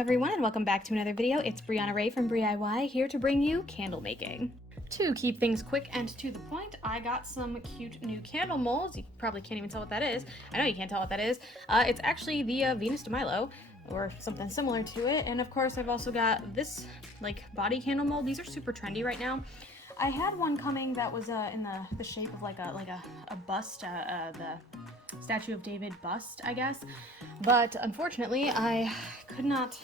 everyone, and welcome back to another video. It's Brianna Ray from BriIY here to bring you candle making. To keep things quick and to the point, I got some cute new candle molds. You probably can't even tell what that is. I know you can't tell what that is. It's actually the Venus de Milo, or something similar to it. And of course, I've also got this like body candle mold. These are super trendy right now. I had one coming that was in the shape of like a bust, the Statue of David bust, I guess. But unfortunately, I could not,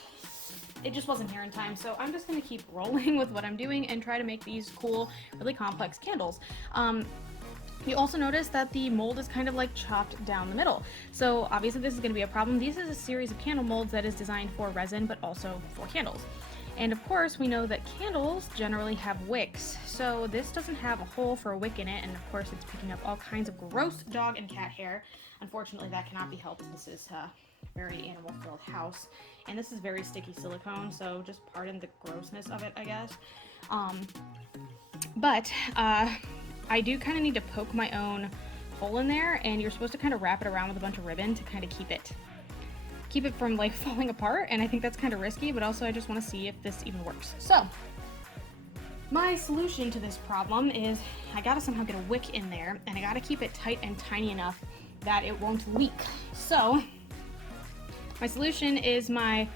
it just wasn't here in time, so I'm just going to keep rolling with what I'm doing and try to make these cool, really complex candles. You also notice that the mold is kind of like chopped down the middle. So obviously this is going to be a problem. This is a series of candle molds that is designed for resin, but also for candles. And of course, we know that candles generally have wicks, so this doesn't have a hole for a wick in it, and of course it's picking up all kinds of gross dog and cat hair. Unfortunately, that cannot be helped. This is a very animal-filled house, and this is very sticky silicone, so just pardon the grossness of it, I guess. I do kind of need to poke my own hole in there, and you're supposed to kind of wrap it around with a bunch of ribbon to kind of keep it from like falling apart, and I think that's kind of risky, but also I just want to see if this even works. So my solution to this problem is I gotta somehow get a wick in there, and I gotta keep it tight and tiny enough that it won't leak. So my solution is my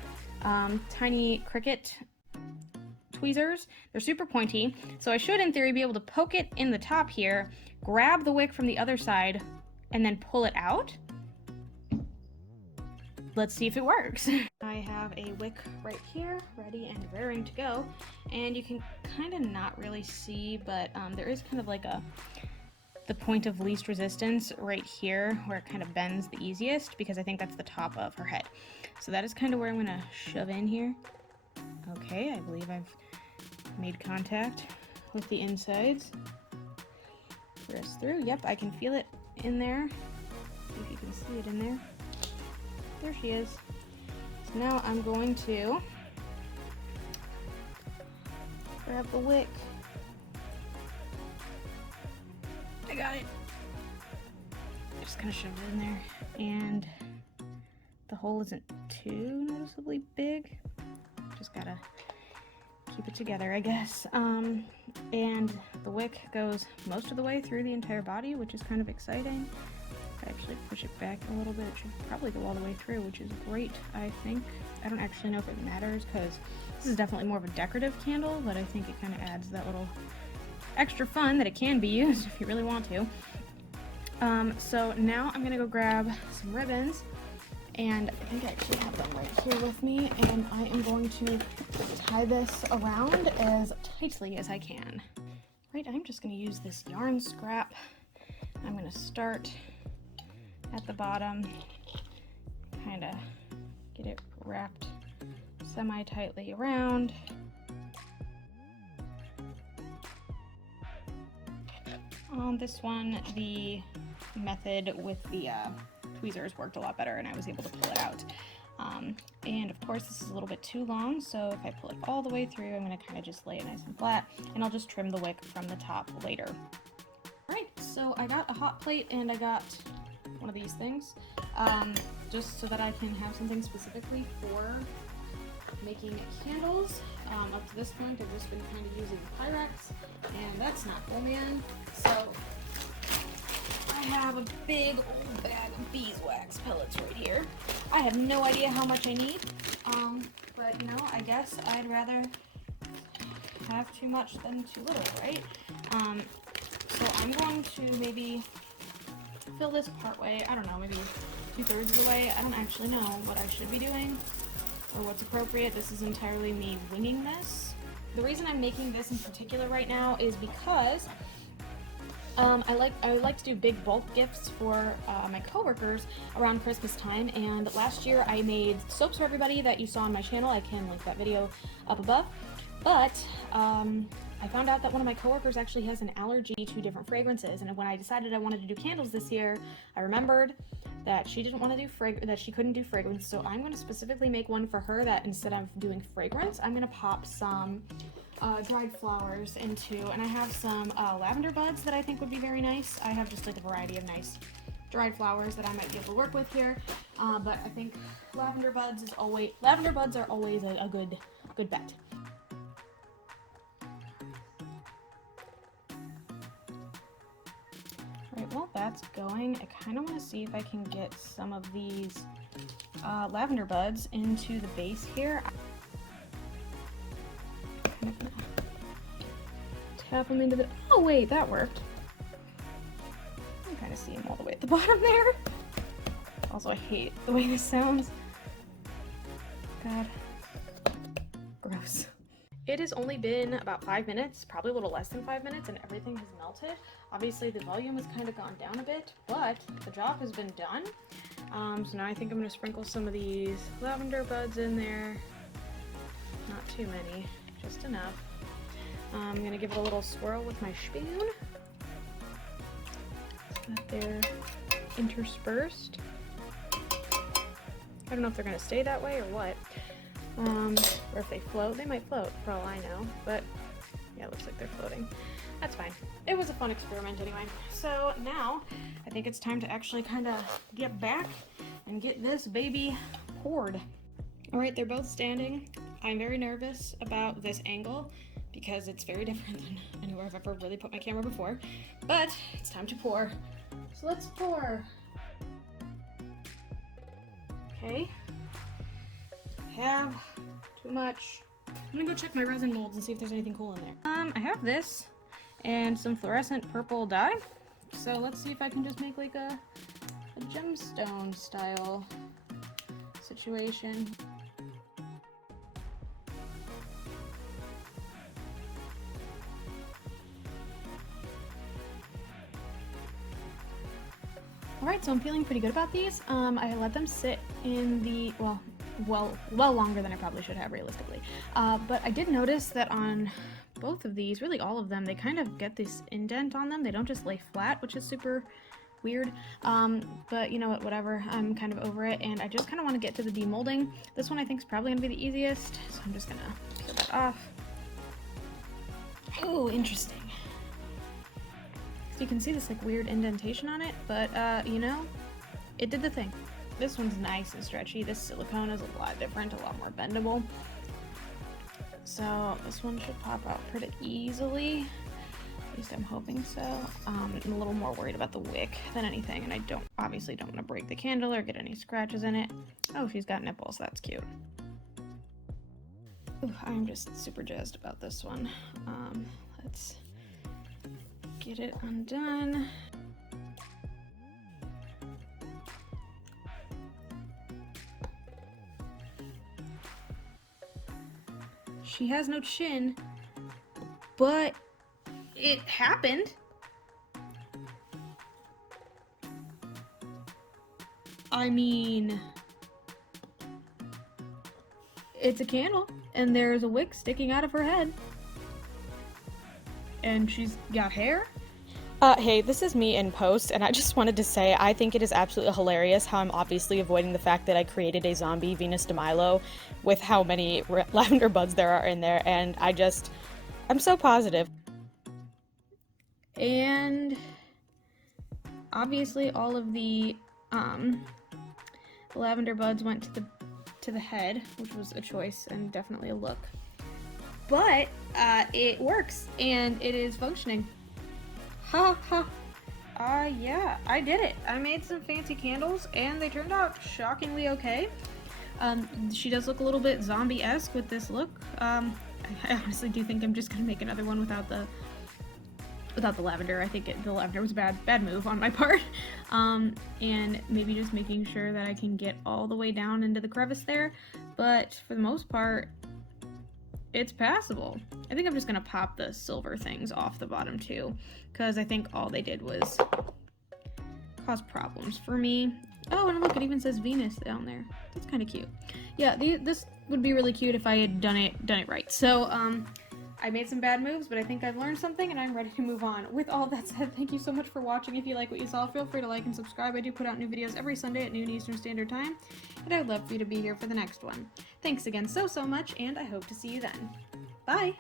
tiny Cricut tweezers. They're super pointy, so I should in theory be able to poke it in the top here, grab the wick from the other side, and then pull it out. Let's see if it works. I have a wick right here, ready and raring to go, and you can kind of not really see, but there is kind of like the point of least resistance right here where it kind of bends the easiest, because I think that's the top of her head. So that is kind of where I'm gonna shove in here. Okay, I believe I've made contact with the insides. Press through. Yep, I can feel it in there. See if you can see it in there. There she is. So now I'm going to grab the wick. I got it. Just kind of shoved it in there, and the hole isn't too noticeably big. Just gotta keep it together, I guess. And the wick goes most of the way through the entire body, which is kind of exciting. If I actually push it back a little bit, it should probably go all the way through, which is great, I think. I don't actually know if it matters, because this is definitely more of a decorative candle, but I think it kind of adds that little extra fun that it can be used if you really want to. So now I'm gonna go grab some ribbons, and I think I actually have them right here with me, and I am going to tie this around as tightly as I can. Right, I'm just gonna use this yarn scrap. I'm gonna start at the bottom, kind of get it wrapped semi-tightly around. On this one, the method with the tweezers worked a lot better, and I was able to pull it out. And of course, this is a little bit too long, so if I pull it all the way through, I'm going to kind of just lay it nice and flat, and I'll just trim the wick from the top later. Alright, so I got a hot plate, and I got one of these things, just so that I can have something specifically for making candles. Up to this point, I've just been kind of using Pyrex, and that's not cool, man. So I have a big old bag of beeswax pellets right here. I have no idea how much I need, but you know, I guess I'd rather have too much than too little, right? So I'm going to maybe fill this part way, I don't know, maybe 2/3 of the way. I don't actually know what I should be doing or what's appropriate. This is entirely me winging this. The reason I'm making this in particular right now is because I like to do big bulk gifts for my coworkers around Christmas time, and last year I made soaps for everybody that you saw on my channel. I can link that video up above. But I found out that one of my coworkers actually has an allergy to different fragrances, and when I decided I wanted to do candles this year, I remembered that she didn't want to do that she couldn't do fragrance, so I'm going to specifically make one for her that instead of doing fragrance, I'm going to pop some dried flowers into, and I have some lavender buds that I think would be very nice. I have just like a variety of nice dried flowers that I might be able to work with here. But I think lavender buds are always a good bet. Alright, well that's going. I kind of want to see if I can get some of these lavender buds into the base here. I'm kind of gonna tap them into the, oh wait, that worked. I can kind of see them all the way at the bottom there. Also, I hate the way this sounds. God. Gross. It has only been about 5 minutes, probably a little less than 5 minutes, and everything has melted. Obviously, the volume has kind of gone down a bit, but the job has been done. So now I think I'm going to sprinkle some of these lavender buds in there. Not too many, just enough. I'm going to give it a little swirl with my spoon so that they're interspersed. I don't know if they're going to stay that way or what. Or if they float. They might float for all I know, but yeah, it looks like they're floating. That's fine. It was a fun experiment anyway. So now I think it's time to actually kind of get back and get this baby poured. All right, they're both standing. I'm very nervous about this angle because it's very different than anywhere I've ever really put my camera before, but it's time to pour. So let's pour. Okay. Have too much. I'm gonna go check my resin molds and see if there's anything cool in there. I have this and some fluorescent purple dye. So let's see if I can just make like a gemstone style situation. Alright, so I'm feeling pretty good about these. I let them sit in the, well longer than I probably should have realistically. But I did notice that on both of these, really all of them, they kind of get this indent on them. They don't just lay flat, which is super weird. But you know what, whatever. I'm kind of over it, and I just kind of want to get to the demolding. This one I think is probably going to be the easiest, so I'm just going to peel that off. Oh, interesting. So you can see this like weird indentation on it, but you know, it did the thing. This one's nice and stretchy. This silicone is a lot different, a lot more bendable. So this one should pop out pretty easily. At least I'm hoping so. I'm a little more worried about the wick than anything, and I obviously don't want to break the candle or get any scratches in it. Oh, she's got nipples. That's cute. Ooh, I'm just super jazzed about this one. Let's get it undone. She has no chin, but it happened. I mean, it's a candle, and there's a wick sticking out of her head. And she's got hair. Hey, this is me in post, and I just wanted to say I think it is absolutely hilarious how I'm obviously avoiding the fact that I created a zombie Venus de Milo with how many lavender buds there are in there, and I'm so positive. And obviously all of the lavender buds went to the head, which was a choice and definitely a look. But it works, and it is functioning. Ha ha. Yeah, I did it. I made some fancy candles, and they turned out shockingly okay. She does look a little bit zombie-esque with this look. I honestly do think I'm just gonna make another one without the lavender. I think the lavender was a bad move on my part. And maybe just making sure that I can get all the way down into the crevice there. But for the most part, it's passable. I think I'm just gonna pop the silver things off the bottom too, because I think all they did was cause problems for me. Oh, and look, it even says Venus down there. That's kind of cute. Yeah, this would be really cute if I had done it right. So, I made some bad moves, but I think I've learned something, and I'm ready to move on. With all that said, thank you so much for watching. If you like what you saw, feel free to like and subscribe. I do put out new videos every Sunday at noon Eastern Standard Time, and I would love for you to be here for the next one. Thanks again so much, and I hope to see you then. Bye!